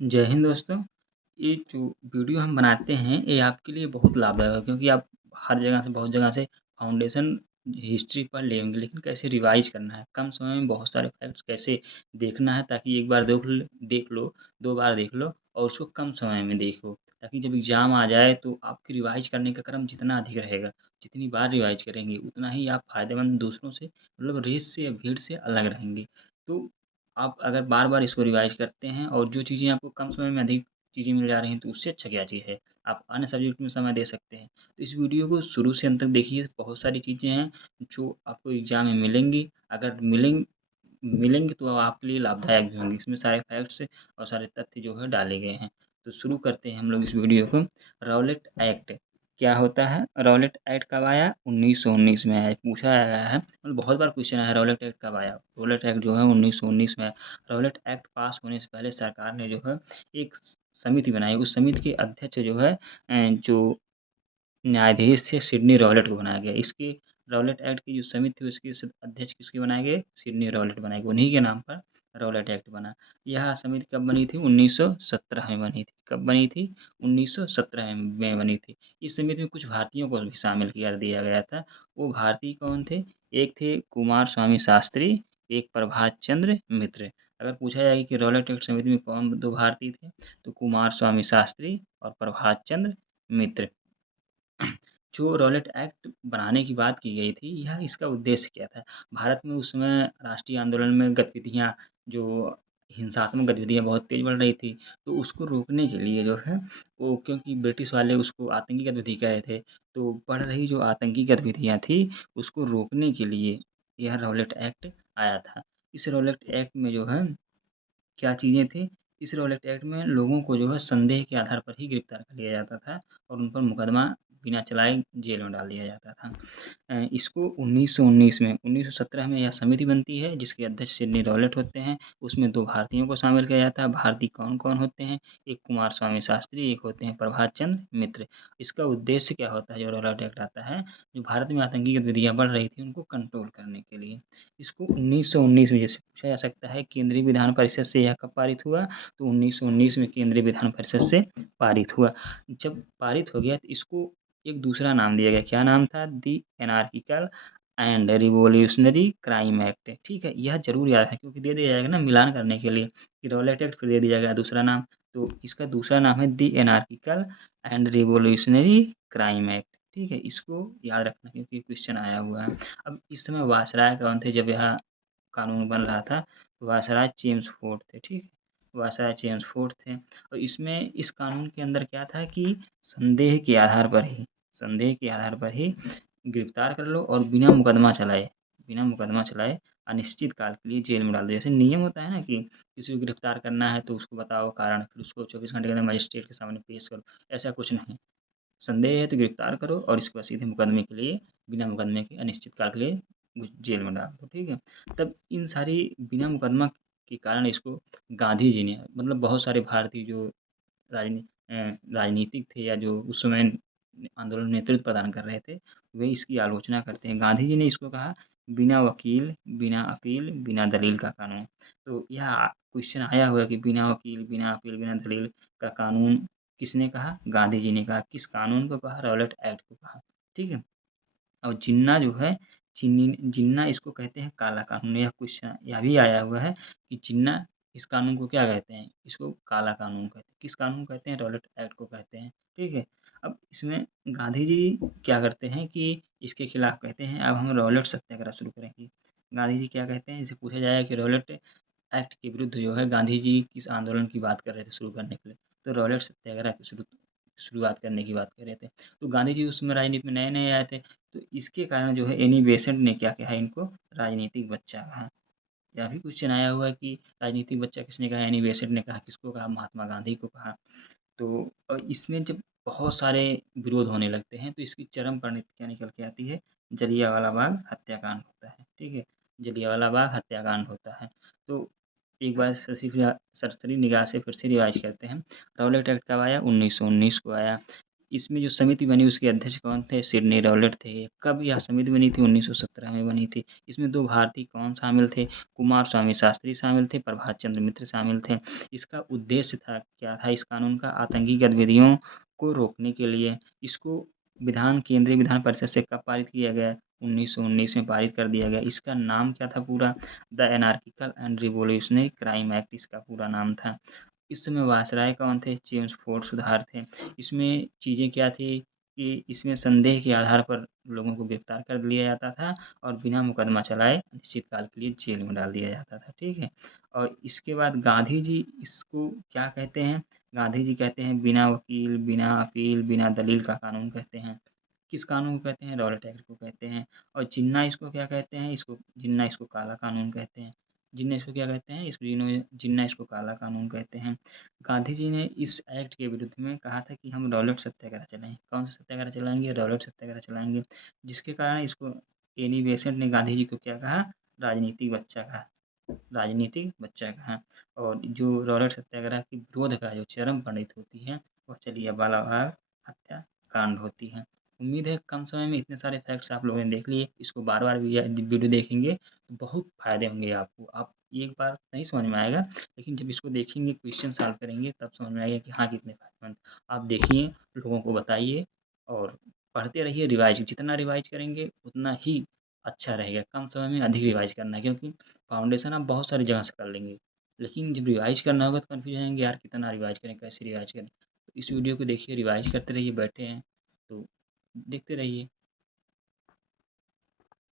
जय हिंद दोस्तों। ये जो वीडियो हम बनाते हैं ये आपके लिए बहुत लाभदायक है क्योंकि आप हर जगह से बहुत जगह से फाउंडेशन हिस्ट्री पढ़ लेंगे, लेकिन कैसे रिवाइज करना है, कम समय में बहुत सारे फैक्ट्स कैसे देखना है ताकि एक बार देख लो, 2 बार देख लो और उसको कम समय में देखो, ताकि जब एग्ज़ाम आ जाए तो आपकी रिवाइज करने का क्रम जितना अधिक रहेगा, जितनी बार रिवाइज करेंगे उतना ही आप फ़ायदेमंद दूसरों से मतलब रेस से या भीड़ से अलग रहेंगे। तो आप अगर बार-बार इसको रिवाइज़ करते हैं और जो चीज़ें आपको कम समय में अधिक चीज़ें मिल जा रही हैं, तो उससे अच्छा क्या चीज़ है? आप अन्य सब्जेक्ट में समय दे सकते हैं। तो इस वीडियो को शुरू से अंत तक देखिए, बहुत सारी चीज़ें हैं जो आपको एग्ज़ाम में मिलेंगी। अगर मिलेंगी तो आपके लिए लाभदायक भी होंगी। इसमें सारे फैक्ट्स और सारे तथ्य जो है डाले गए हैं। तो शुरू करते हैं हम लोग इस वीडियो को। रॉलेट एक्ट क्या होता है? रॉलेट एक्ट कब आया? 1919 में आया। पूछा गया है, मतलब बहुत बार क्वेश्चन आया है रॉलेट एक्ट कब आया? रॉलेट एक्ट जो है 1919 में आया। रॉलेट एक्ट पास होने से पहले सरकार ने जो है एक समिति बनाई। उस समिति के अध्यक्ष जो है जो न्यायाधीश थे सिडनी रॉलेट को बनाया गया। इसकी रॉलेट एक्ट की जो समिति थी उसके अध्यक्ष किसके बनाए गए? सिडनी रॉलेट बनाए गए। उन्हीं के नाम पर रॉलेट एक्ट बना। यह समिति कब बनी थी? 1917 में बनी थी। कब बनी थी? 1917 में बनी थी। इस समिति में कुछ भारतीयों को भी शामिल कर दिया गया था। वो भारतीय कौन थे? एक थे कुमार स्वामी शास्त्री, एक प्रभात चंद्र मित्र। अगर पूछा जाए कि रॉलेट एक्ट समिति में कौन 2 भारतीय थे, तो कुमार स्वामी शास्त्री और प्रभात चंद्र मित्र। जो रॉलेट एक्ट बनाने की बात की गई थी, यह इसका उद्देश्य क्या था? भारत में उस समय राष्ट्रीय आंदोलन में गतिविधियाँ जो हिंसात्मक गतिविधियाँ बहुत तेज़ बढ़ रही थी, तो उसको रोकने के लिए जो है वो क्योंकि ब्रिटिश वाले उसको आतंकी गतिविधि कह रहे थे, तो बढ़ रही जो आतंकी गतिविधियाँ थी, उसको रोकने के लिए यह रॉलेट एक्ट आया था। इस रॉलेट एक्ट में जो है क्या चीज़ें थी? इस रॉलेट एक्ट में लोगों को जो है संदेह के आधार पर ही गिरफ्तार कर लिया जाता था और उन पर मुकदमा बिना चलाए जेल में डाल दिया जाता था। इसको 1917 में यह समिति बनती है जिसके अध्यक्ष सिडनी रॉलेट होते हैं। उसमें 2 भारतीयों को शामिल किया जाता है। भारतीय कौन-कौन होते हैं? एक कुमार स्वामी शास्त्री, एक होते हैं प्रभात चंद्र मित्र। इसका उद्देश्य क्या होता है जो रॉलेट एक्ट आता है? जो भारत में आतंकी गतिविधियाँ बढ़ रही थी उनको कंट्रोल करने के लिए। इसको 1919 में जैसे पूछा जा सकता है केंद्रीय विधान परिषद से यह कब पारित हुआ? तो 1919 में केंद्रीय विधान परिषद से पारित हुआ। जब पारित हो गया तो इसको एक दूसरा नाम दिया गया। क्या नाम था? The anarchical and revolutionary crime act. ठीक है? यह ज़रूर याद है क्योंकि दे दिया जाएगा ना मिलान करने के लिए कि रॉलेट एक्ट फिर दे दिया गया दूसरा नाम। तो इसका दूसरा नाम है the anarchical and revolutionary crime act. ठीक है? इसको याद रखना क्योंकि क्वेश्चन आया हुआ है। अब इस समय वायसराय कौन थे जब यह कानून बन रहा था? वायसराय चेम्सफोर्ड थे, ठीक है? वायसराय चेम्सफोर्ड थे और इसमें इस कानून के अंदर क्या था कि संदेह के आधार पर ही गिरफ्तार कर लो और बिना मुकदमा चलाए अनिश्चित काल के लिए जेल में डाल दो। जैसे नियम होता है ना कि किसी को गिरफ्तार करना है तो उसको बताओ कारण, फिर उसको 24 घंटे के अंदर मजिस्ट्रेट के सामने पेश करो, ऐसा कुछ नहीं। संदेह है तो गिरफ्तार करो और इसके बाद सीधे मुकदमे के लिए बिना मुकदमे के अनिश्चित काल के लिए जेल में डाल दो, ठीक है? तब इन सारी बिना मुकदमा के कारण इसको गांधी जी ने मतलब बहुत सारे भारतीय जो राजनी राजनीतिक थे या जो उस समय आंदोलन में नेतृत्व प्रदान कर रहे थे, वे इसकी आलोचना करते हैं। गांधी जी ने इसको कहा बिना वकील, बिना अपील, बिना दलील का कानून। तो यह क्वेश्चन आया हुआ है कि बिना वकील, बिना अपील, बिना दलील का कानून किसने कहा? गांधी जी ने कहा। किस कानून को कहा? रॉलेट एक्ट को कहा। ठीक है? और जिन्ना जो है जिन्ना इसको कहते हैं काला कानून। यह क्वेश्चन यह भी आया हुआ है कि जिन्ना इस कानून को क्या कहते हैं? इसको काला कानून कहते हैं। किस कानून को कहते हैं? रॉलेट एक्ट को कहते हैं। ठीक है? अब इसमें गांधी जी क्या करते हैं कि इसके खिलाफ कहते हैं अब हम रॉलेट सत्याग्रह शुरू करेंगे। गांधी जी क्या कहते हैं? जैसे पूछा जाए कि रॉलेट एक्ट के विरुद्ध जो है गांधी जी किस आंदोलन की बात कर रहे थे शुरू करने के लिए? तो रॉलेट सत्याग्रह की शुरुआत करने की बात कर रहे थे। तो गांधी जी उस समय राजनीति में नए-नए आए थे, तो इसके कारण जो है एनी बेसेंट ने क्या कहा इनको? राजनीतिक बच्चा कहा। यह भी क्वेश्चन आया हुआ है कि राजनीतिक बच्चा किसने कहा? एनी बेसेंट ने कहा। किसको कहा? महात्मा गांधी को कहा। तो इसमें जब बहुत सारे विरोध होने लगते हैं तो इसकी चरम परिणति क्या निकल के आती है? जलियांवाला बाग हत्याकांड होता है, ठीक है? जलियांवाला बाग हत्याकांड होता है। तो एक बार सरसरी निगाह से फिर से रिवाइज करते हैं। रॉलेट एक्ट कब आया? 1919 को आया। इसमें जो समिति बनी उसके अध्यक्ष कौन थे? सिडनी रॉलेट थे। कब यह समिति बनी थी? 1917 में बनी थी। इसमें 2 भारतीय कौन शामिल थे? कुमार स्वामी शास्त्री शामिल थे, प्रभात चंद्र मित्र शामिल थे। इसका उद्देश्य था क्या था इस कानून का? आतंकी गतिविधियों को रोकने के लिए। इसको केंद्रीय विधान परिषद से कब पारित किया गया? 1919 में पारित कर दिया गया। इसका नाम क्या था पूरा? The anarchical and revolutionary crime act इसका पूरा नाम था। इस समय वायसराय कौन थे? जेम्स फोर्ड सुधार थे। इसमें चीज़ें क्या थी कि इसमें संदेह के आधार पर लोगों को गिरफ्तार कर लिया जाता था और बिना मुकदमा चलाए अनिश्चित काल के लिए जेल में डाल दिया जाता था, ठीक है? और इसके बाद गांधी जी इसको क्या कहते हैं? गांधी जी कहते हैं बिना वकील, बिना अपील, बिना दलील का कानून कहते हैं। किस कानून को कहते हैं? रॉलेट एक्ट को कहते हैं। और जिन्ना इसको क्या कहते हैं? जिन्ना इसको काला कानून कहते हैं। जिन्ना इसको क्या कहते हैं? जिन्ना इसको काला कानून कहते हैं। गांधी जी ने इस एक्ट के विरुद्ध में कहा था कि हम रॉलेट सत्याग्रह चलाएंगे। कौन सा सत्याग्रह चलाएंगे? रॉलेट सत्याग्रह चलाएंगे। जिसके कारण इसको एनी बेसेंट ने गांधी जी को क्या कहा? राजनीतिक बच्चा कहा। राजनीतिक बच्चा कहा। और जो रॉलेट सत्याग्रह के विरोध का जो चरम पंडित होती है वह जलियांवाला बाग हत्याकांड होती है। उम्मीद है कम समय में इतने सारे फैक्ट्स आप लोगों ने देख लिए। इसको बार बार वीडियो देखेंगे तो बहुत फायदे होंगे आपको। आप एक बार नहीं समझ में आएगा, लेकिन जब इसको देखेंगे, क्वेश्चन सॉल्व करेंगे, तब समझ में आएगा कि हाँ कितने फायदेमंद। आप देखिए, लोगों को बताइए और पढ़ते रहिए। रिवाइज जितना रिवाइज करेंगे उतना ही अच्छा रहेगा। कम समय में अधिक रिवाइज करना है, क्योंकि फाउंडेशन आप बहुत सारी जगह से कर लेंगे, लेकिन जब रिवाइज करना होगा तो कन्फ्यूज रहेंगे, यार कितना रिवाइज करें, कैसे रिवाइज करें। तो इस वीडियो को देखिए, रिवाइज करते रहिए। बैठे हैं तो देखते रहिए।